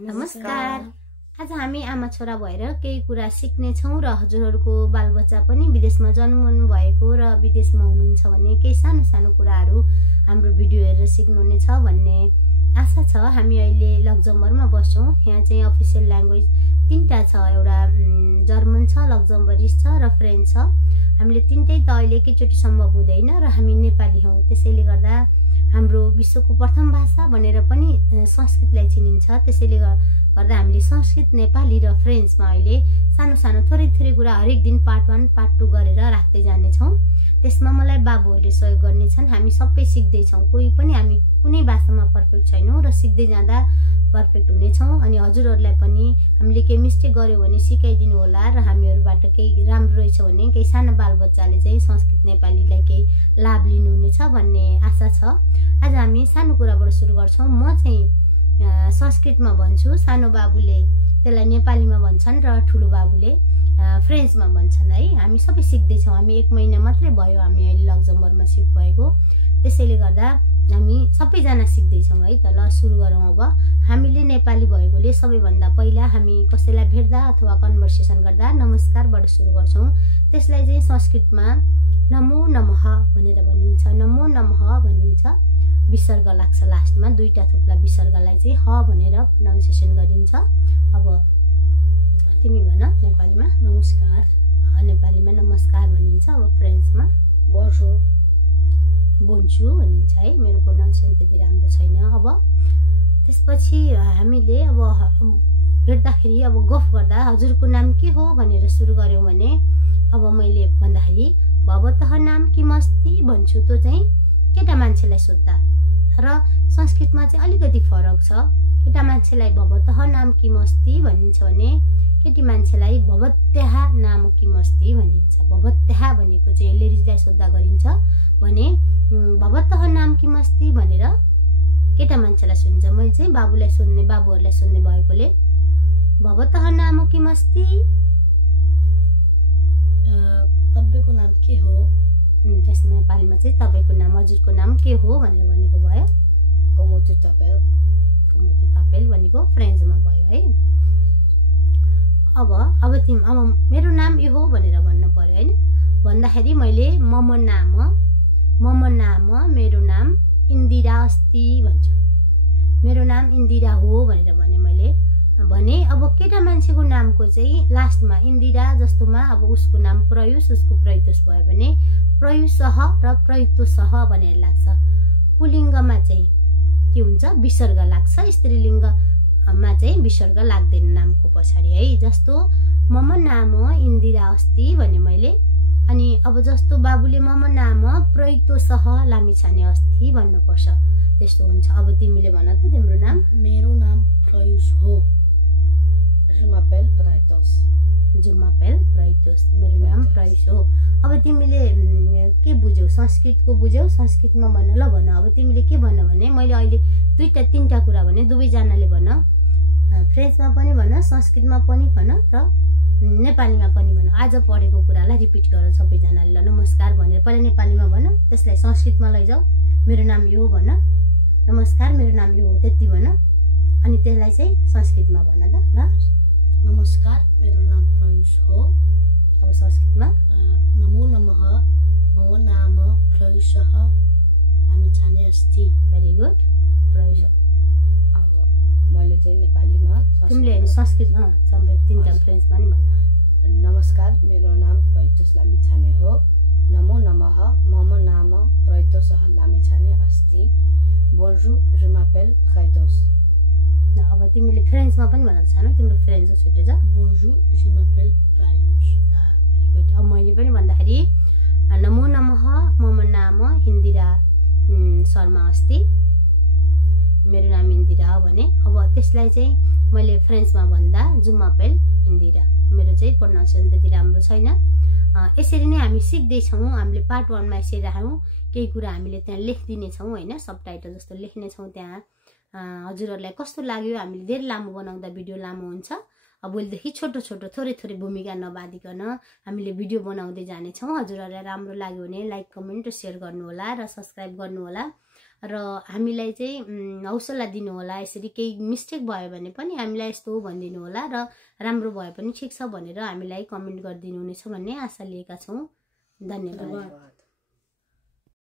नमस्कार। आज हामी आमा छोरा भएर केही कुरा सिक्ने छौं र हजुरहरुको बालबच्चा पनि विदेशमा जन्मनु भएको र विदेशमा हुनुहुन्छ भने केही सानो सानो कुराहरु हाम्रो भिडियो हेरेर सिक्नुहुनेछ भन्ने आशा छ। हामी अहिले लक्जमबर्गमा बस्छौं। यहाँ चाहिँ अफिसियल ल्याङ्ग्वेज तीनटा छ, एउटा जर्मन छ, लक्जमबर्गिस छ र फ्रेन्च छ। हामीले तीनटै त अहिले एकैचोटी सम्भव हुँदैन र हामी नेपाली हौं, त्यसैले गर्दा हाम्रो विश्वको प्रथम भाषा भनेर पनि संस्कृतलाई चिनिन्छ। त्यसैले गर्दा हामीले संस्कृत, नेपाली र फ्रेन्चमा अहिले सानो सानो थोरै थोरै कुरा हरेक दिन पार्ट 1 पार्ट 2 गरेर राख्दै जाने छौं। त्यसमा मलाई बाबुहरूले सहयोग गर्नेछन्। हामी सबै सिक्दै छौं, कोही पनि हामी कुनै भाषामा पर्फेक्ट छैनौं र सिक्दै जाँदा पर्फेक्ट हुनेछौं। अनि हजुरहरूलाई पनि हामीले केही मिस्टेक गर्यो भने सिकाइदिनु होला र हामीहरुबाट केही राम्रो रहेछ भने केही सानो बालबच्चाले चाहिँ संस्कृत नेपालीलाई केही लाभ लिनुहुनेछ भन्ने आशा छ। आज हामी सानो कुराबाट सुरु गर्छौं। म चाहिँ संस्कृतमा भन्छु, सानो बाबुले त्यसलाई नेपालीमा भन्छन् र ठुलो बाबुले फ्रेन्चमा भन्छन् है। हामी सबै सिक्दै छौं। हामी 1 महिना मात्रै भयो हामी अहिले लक्जमबर्गमा सिफ्ट भएको, त्यसैले गर्दा हामी सबैजना सिक्दै छौं है। त ल सुरु गरौँ। अब हामीले नेपाली भएकोले सबैभन्दा पहिला हामी कसैलाई भेट्दा अथवा कन्भर्सेसन गर्दा नमस्कारबाट सुरु गर्छौं। त्यसलाई चाहिँ संस्कृतमा नमो नमः भनेर भनिन्छ। नमो नमः भनिन्छ। विसर्ग लाग्छ लास्टमा, दुईटा थुप्ला विसर्गलाई चाहिँ ह भनेर प्रोनाउन्सिएसन गरिन्छ। अब तिमी भन नेपालीमा नमस्कार। नेपालीमा नमस्कार भनिन्छ। अब फ्रेन्चमा बोन्जोर बोन्जु भनिन्छ है। मेरो प्रोनाउन्सिएसन त्यति राम्रो छैन। अब त्यसपछि हामीले अब भेट्दाखेरि अब गफ गर्दा हजुरको नाम के हो भनेर सुरु गर्यौं भने अब मैले भन्दाखेरि भवतः नाम किमस्ति भन्छु। त्यो चाहिँ केटा मान्छेलाई सोध्दा र संस्कृतमा चाहिँ अलिकति फरक छ। केटा मान्छेलाई भवतः नाम किमस्ति भनिन्छ भने केटी मान्छेलाई भवत्याः नाम किमस्ति भनिन्छ। भवत्याः भनेको चाहिँ लेडिजलाई सोध्दा गरिन्छ भने भवतः नाम किमस्ति भनेर केटा मान्छेलाई सोधिन्छ। मैले चाहिँ बाबुलाई सोध्ने, बाबुहरूलाई सोध्ने भएकोले भवतः नाम किमस्ति, तपाईको नाम के हो? त्यसमा नेपालीमा चाहिँ तपाईको नाम, हजुरको नाम के हो भनेर भनेको भयो। कमोतु तपेल, कमोतु तपेल भनेको फ्रेन्चमा भयो है। अब मेरो नाम यो हो भनेर भन्नु पर्यो हैन। भन्दाखेरि मैले मम नाम मेरो नाम इन्दिरा अस्ति भन्छु। मेरो नाम इन्दिरा हो भनेर भने मैले भने अब केटा मान्छेको नामको चाहिँ लास्टमा इन्दिरा जस्तोमा अब उसको नाम प्रयुष, उसको प्रयुतोष भयो भने प्रयुषः र प्रयुतोषः भनेर लाग्छ। पुलिङ्गमा चाहिँ के हुन्छ? विसर्ग लाग्छ। स्त्रीलिङ्गमा चाहिँ विसर्ग लाग्दैन नामको पछाडि है। जस्तो मम नाम इन्दिरा अस्ति भने मैले, अनि अब जस्तो बाबुले मम नाम प्रयुतोषः लामिछाने अस्ति भन्नुपर्छ। त्यस्तो हुन्छ। अब तिमीले भन त तिम्रो नाम। मेरो नाम प्रयुष हो। जुमापेल प्रयुतोष। जुमापेल प्रयुतोष। मेरो नाम प्रयुष हो। अब तिमीले के बुझ्यौ? संस्कृतको बुझ्यौ? संस्कृतमा भन ल। भन अब तिमीले के भन भने मैले अहिले 2टा 3टा कुरा भने, दुवैजनाले भन। फ्रेन्चमा पनि भन, संस्कृतमा पनि भन र नेपालीमा पनि भन। आज पढेको कुरालाई रिपिट गर सबैजनाले। ल नमस्कार भनेर पहिला नेपालीमा भन, त्यसलाई संस्कृतमा लैजाऊ। मेरो नाम यो हो भन। नमस्कार मेरो नाम यो हो त्यति भन। अनि त्यसलाई चाहिँ संस्कृतमा भन त ल। नमस्कार मेरो नाम प्रयुष हो। अब संस्कृतमा नमो नमः मम नाम प्रयुषः लामिछाने अस्ति। Very good Prayush. अब मैले चाहिँ नेपालीमा तिमीले संस्कृतमा सबै 3टा फ्रेन्चमा नि भन। नमस्कार मेरो नाम प्रयुतोष लामिछाने हो। नमो नमः मम नाम प्रयुतोषः लामिछाने अस्ति। बोन्जोर je m'appelle प्रयुतोष। अब तिमीले फ्रेन्चमा पनि भन्न छैन, तिम्रो फ्रेन्चको छुट्टै छ। बोन्जोर je m'appelle Prayush. Very good. अब मैले पनि भन्दाखेरि नमो नमः मम नाम इन्दिरा शर्मा अस्ति। मेरो नाम इन्दिरा हो भने अब त्यसलाई चाहिँ मैले फ्रेन्चमा भन्दा जुमापेल इन्दिरा। मेरो चाहिँ प्रोनाउन्सिएसन त्यति राम्रो छैन। यसरी नै हामी सिक्दै छौं। हामीले पार्ट 1 मा यसरी राख्यौं। केही कुरा हामीले त्यहाँ लेखिदिने छौं हैन, सबटाइटल जस्तो लेख्ने छौं त्यहाँ। हजुरहरूलाई कस्तो लाग्यो? हामीले धेरै लामो बनाउँदा भिडियो लामो हुन्छ। अब भोलिदेखि छोटो छोटो थोरै थोरै भूमिका नबादिकन हामीले भिडियो बनाउँदै जाने छौं। हजुरहरूलाई राम्रो लाग्यो भने लाइक, कमेन्ट र शेयर गर्नु होला र सब्स्क्राइब गर्नु होला। र हामीलाई चाहिँ हौसला दिनुहोला। यसरी केही मिस्टेक भयो भने पनि हामीलाई यस्तो हो भनिदिनु होला र राम्रो भए पनि ठिक छ भनेर हामीलाई कमेन्ट गरिदिनु हुनेछ भन्ने आशा लिएका छौँ। धन्यवाद।